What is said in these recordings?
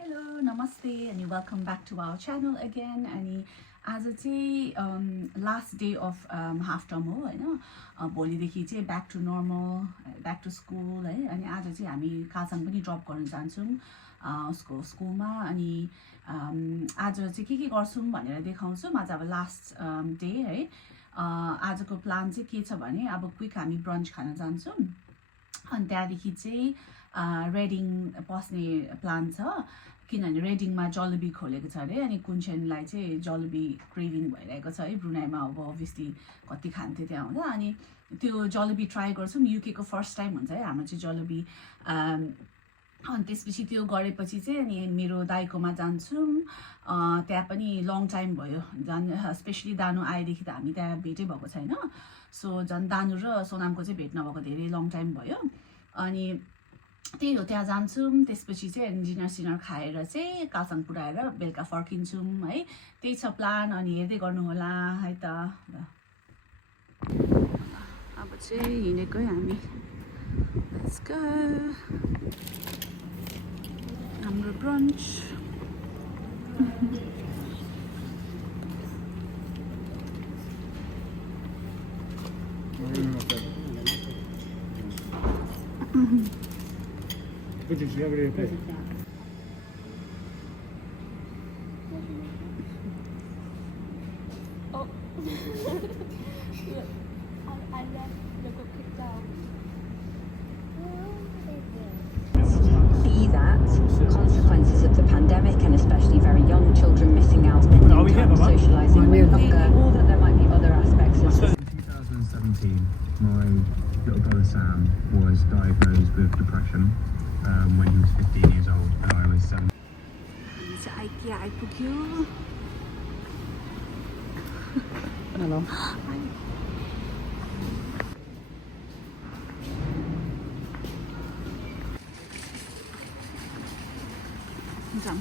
Hello, namaste, and welcome back to our channel again. And आज चाहिँ last day of half term हो हैन भोलिदेखि चाहिँ back to normal, back to school है अनि आज चाहिँ हामी कासाङ पनि ड्रप गर्न जान्छौँ उसको स्कुलमा अनि आज चाहिँ के गर्छौँ भनेर देखाउँछु म चाहिँ अब लास्ट डे है आजको प्लान चाहिँ के छ भने अब क्विक हामी ब्रन्च खान जान्छौँ अनि त्यहाँदेखि चाहिँ रेडिङ पस्ने प्लान छ किनभने रेडिङमा जलिबी खोलेको छ अरे अनि कुन्छेनलाई चाहिँ जलिबी क्रेभिङ भइरहेको छ है ब्रुनाईमा अब अभियसली कति खान्थ्यो त्यहाँ हुँदा अनि त्यो जलिबी ट्राई गर्छौँ युकेको फर्स्ट टाइम हुन्छ है हाम्रो चाहिँ जलिबी अनि त्यसपछि त्यो गरेपछि चाहिँ अनि मेरो दाइकोमा जान्छौँ त्यहाँ पनि लङ टाइम भयो स्पेसली दानु आएदेखि त हामी त्यहाँ भेटै भएको छैन सो झन् दानु र सोनामको चाहिँ भेट नभएको धेरै लङ टाइम भयो अनि त्यही हो त्यहाँ जान्छौँ त्यसपछि चाहिँ डिनर सिनर खाएर चाहिँ कासाङ पुऱ्याएर बेलुका फर्किन्छौँ है त्यही छ प्लान अनि हेर्दै गर्नुहोला है त अब चाहिँ हिँडेको है हामी हाम्रो brunch Consequences of the pandemic and especially very young children missing out, spending time socialising when longer, or that there might be other aspects of this. In 2017, my little brother Sam was diagnosed with depression when he was 15 years old and I was 7. Ikea आइपुग्यो Hello. जाम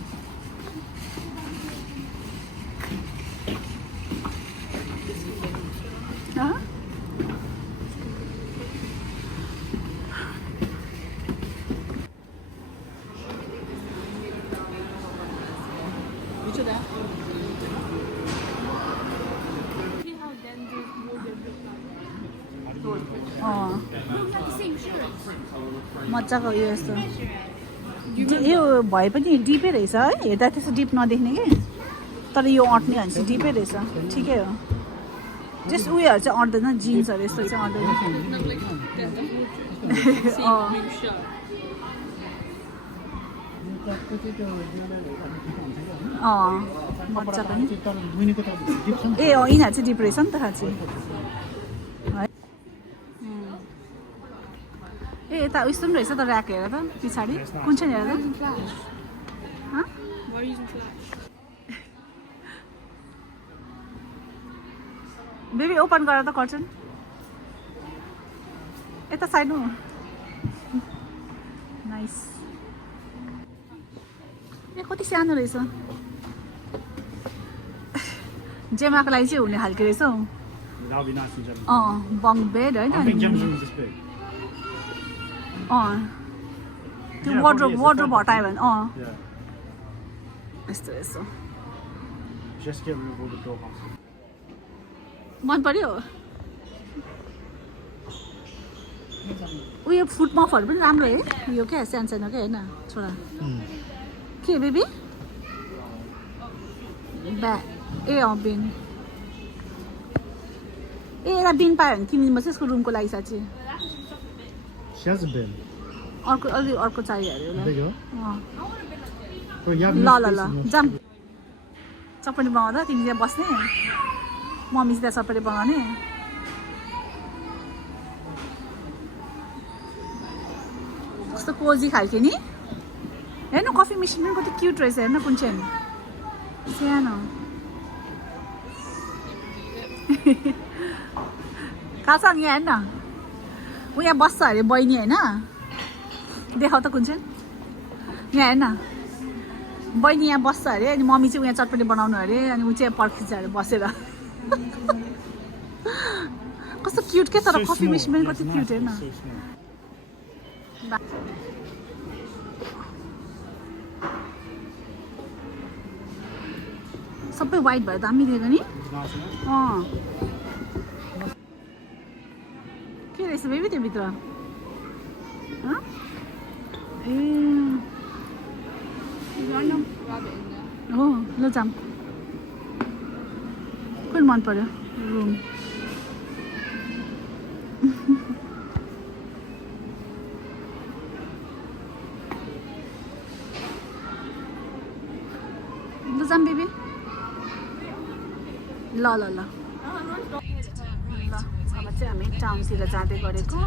मजाको यो यस्तो यो भए पनि डिपै रहेछ है हेर्दा त्यस्तो डिप नदेख्ने कि तर यो अट्ने भने चाहिँ डिपै रहेछ ठिकै हो जस्ट उयोहरू चाहिँ अट्दैन जिन्सहरू यस्तो चाहिँ अट्दैन मजाको नि ए यिनीहरू चाहिँ डिप रहेछ नि त खाँची ए यता उयस्तो पनि रहेछ त ऱ्याक हेर त पछाडि कुन चाहिँ हेर त बेबी ओपन गर त कर्टन यता साइड नाइस ए कति सानो रहेछ जेमाको लागि चाहिँ हुने खालको रहेछ हौ बङ्क बेड होइन त्यो वार्ड्रोब हटायो भने यस्तो यस्तो मन पर्यो उयो फुट मफहरू पनि राम्रो है यो क्या सानो सानो क्या होइन छोरा के बेबी ब्या ए बिन ए एउटा बिन पायो भने किनिदिनुपर्छ यसको रुमको लागि साँच्ची अर्को अलि अर्को चाहियो अरे ल ल ल जाम चटपटी बनाउँदा तिमी त्यहाँ बस्ने मम्मी त्यहाँ चटपटी बनाउने कस्तो कोजी खालके नि हेर्न कफी मेसिन पनि कति क्युट रहेछ हेर्न कुन चाहिँ सानो कासँग यहाँ हेर्न ऊ यहाँ बस्छ अरे बहिनी होइन देखाउ त कुन चाहिँ यहाँ हेर्न बहिनी यहाँ बस्छ अरे अनि मम्मी चाहिँ उहाँ चटपटी बनाउनु अरे अनि ऊ चाहिँ पर्खिन्छ अरे बसेर कस्तो क्युट के तर कफी मेसिन पनि कति क्युट हेर्न सबै वाइट भएर दामी दिएको नि के रहेछ बेबी त्योभित्र ए हो ल जाम कुन मन पर्यो रुम ल जाम बेबी ल ल ल अब चाहिँ हामी टाउनतिर जाँदै गरेको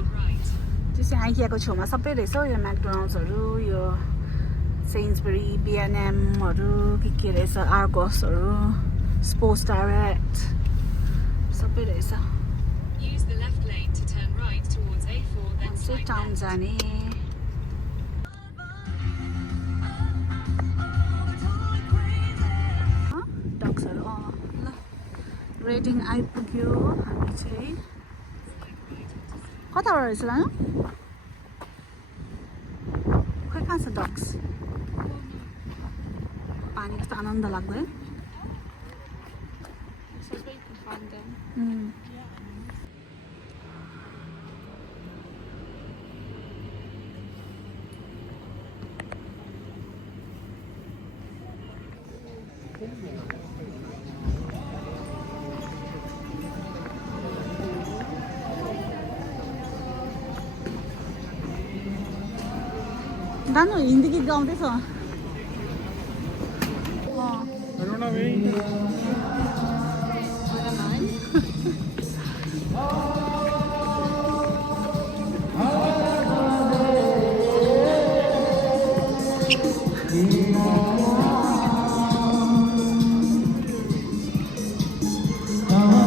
त्यो चाहिँ आइकियाको छेउमा सबै रहेछ यो म्याकडोनल्ड्सहरू यो सेन्सबरी बिएनएमहरू के रहेछ आर्गसहरू स्पोर्ट्स डाइरेक्ट सबै रहेछ चाहिँ टाउन जाने डक्सहरू ल रेडिङ आइपुग्यो हामी चाहिँ कताबाट रहेछ लानु खोइ कहाँ छ डक्स पानी कस्तो आनन्द लाग्यो है दानु हिन्दी गीत गाउँदैछ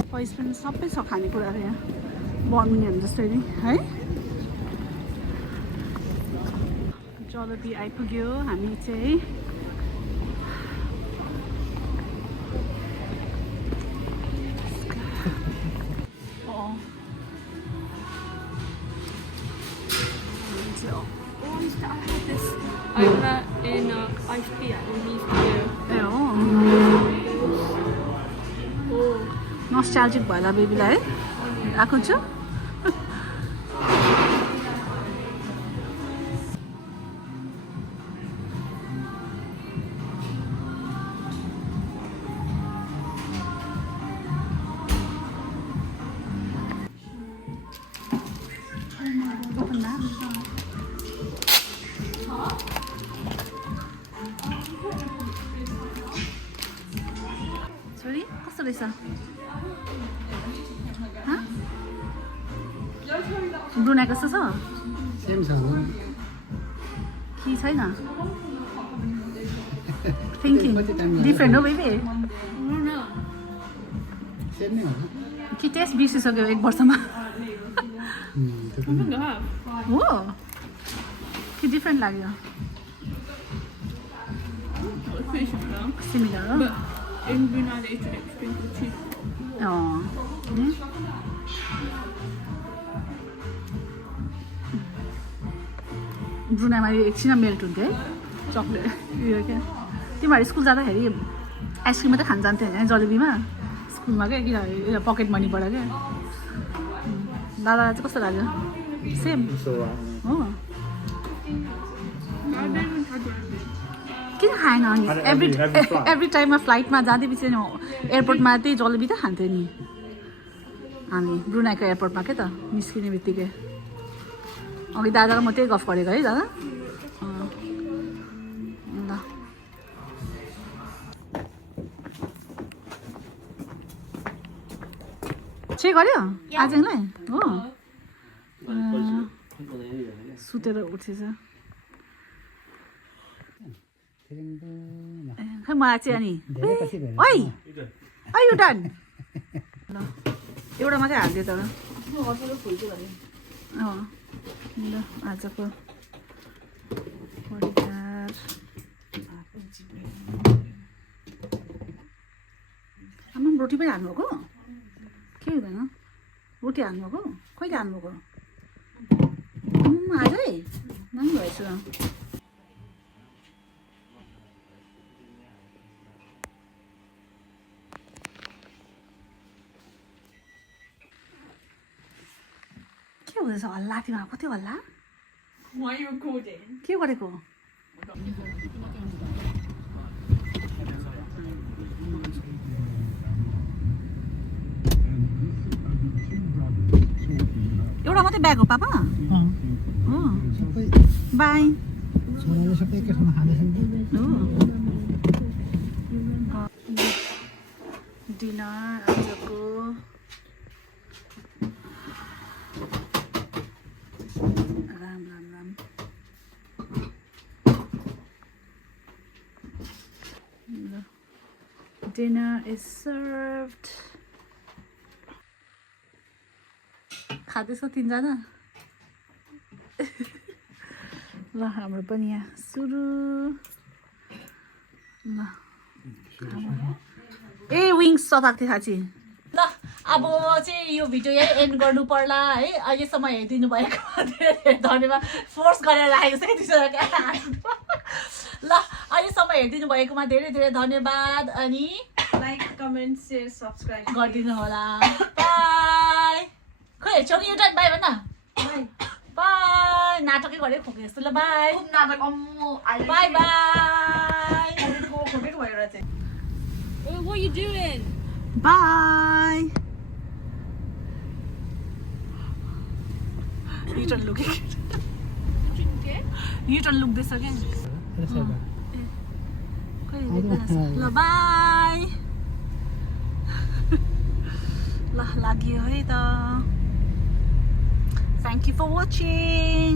पैसा पनि सबै छ खानेकुराहरू यहाँ बर्मिङहरू जस्तै नि है जलेबी आइपुग्यो हामी चाहिँ Over in Ikea in Ikea. नस्टाल्जिक भयो बेबीलाई है आएको छु कस्तो रहेछ ब्रुनाई कस्तो छ कि छैन थिङ्किङ डिफ्रेन्ट हो बेबी कि टेस्ट बिर्सिसक्यो 1 वर्षमा हो कि डिफ्रेन्ट लाग्यो सिमिलर हो In Brunei they eat it sprinkled cheese. ब्रुनाईमा यो एकछिन मेल्ट हुन्थ्यो है चक्लेट यो क्या तिमीहरू स्कुल जाँदाखेरि आइसक्रिम मात्रै खान जान्थ्यो होइन जलेबीमा स्कुलमा क्या किनभने पकेट मनीबाट क्या दादालाई चाहिँ कस्तो लाग्यो सेम हो किन खाएन अनि एभ्री टाइममा फ्लाइटमा जाँदै पछि एयरपोर्टमा त्यही जलेबी त खान्थ्यो नि हामी ब्रुनाईको एयरपोर्टमा के त निस्किने बित्तिकै अघि दादा र म त्यही गफ गरेको है दादा ल चे गर्यो आजङलाई हो सुतेर उठेछ खै म चाहिँ अनि ओइ are you done ल एउटा मात्रै हालिदियो तर ल आजको परिकार आमा रोटी पनि हाल्नुभएको के हुँदैन रोटी हाल्नुभएको कहिले हाल्नुभएको आजै नानी भएछ के हुँदैछ हल्ला तिमीहरू कति हल्ला Why are you recording? के गरेको एउटा मात्रै ब्याग हो पापा हो बाई डिनर आजको Ram Ram Ram dinner is served खाँदैछ तिनजना ल हाम्रो पनि यहाँ सुरु ल ए विङ्स सताएको थियो साँच्ची ल अब चाहिँ यो भिडियो यही एन्ड गर्नु पर्ला है अहिलेसम्म हेरिदिनु भएको धेरै धेरै धन्यवाद फोर्स गरेर राखेको छ कि ल अहिलेसम्म हेरिदिनु भएकोमा धेरै धेरै धन्यवाद अनि Like, comment, share, subscribe. गरिदिनु होला बाई खै हेर्छौ कि एउटा बाई भन न बाई नाटकै गरेको खोके जस्तो ल बाई नाटक by by What are you doing? By U-turn लुकेको युटर्न लुक्दैछ क्या ल बाई ल लाग्यो है त थ्याङ्क यू फर वाचिङ